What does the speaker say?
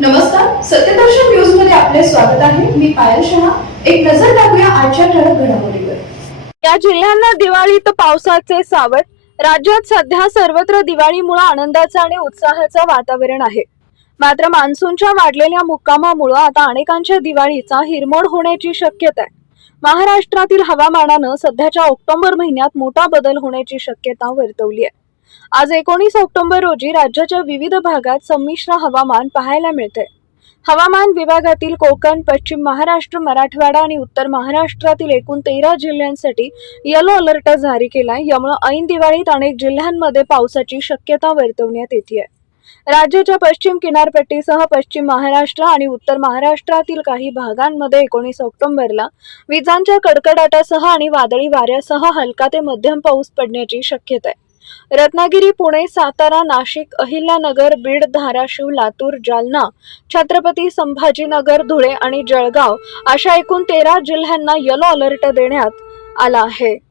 नमस्कार सत्यदर्शन न्यूजमध्ये आपले स्वागत आहे. मी पायल शहा. एक नजर टाकूया आजच्या ठळक घडामोडीवर. या जिल्ह्यांना दिवाळीत पावसाचे सावट. राज्यात सध्या सर्वत्र दिवाळीमुळे आनंदाचं आणि उत्साहाचं वातावरण आहे. मात्र मान्सूनच्या वाढलेल्या मुक्कामामुळे आता अनेकांच्या दिवाळीचा हिरमोड होण्याची शक्यता आहे. महाराष्ट्रातील हवामानानं सध्याच्या ऑक्टोबर महिन्यात मोठा बदल होण्याची शक्यता वर्तवली आहे. आज एकोणीस ऑक्टोबर रोजी राज्याच्या विविध भागात संमिश्र हवामान पाहायला मिळते. हवामान विभागातील कोकण पश्चिम महाराष्ट्र मराठवाडा आणि उत्तर महाराष्ट्रातील एकूण तेरा जिल्ह्यांसाठी येलो अलर्ट जारी केलाय. यामुळे ऐन दिवाळीत अनेक जिल्ह्यांमध्ये पावसाची शक्यता वर्तवण्यात येते राज्याच्या पश्चिम किनारपट्टीसह पश्चिम महाराष्ट्र आणि उत्तर महाराष्ट्रातील काही भागांमध्ये एकोणीस ऑक्टोबरला विजांच्या कडकडाटासह आणि वादळी वाऱ्यासह हलका ते मध्यम पाऊस पडण्याची शक्यता आहे. रत्नागिरी पुणे सातारा नाशिक अहिल्यानगर बीड धाराशिव लातूर जालना छत्रपती संभाजीनगर धुळे आणि जळगाव अशा एकूण तेरा जिल्ह्यांना येलो अलर्ट देण्यात आला आहे.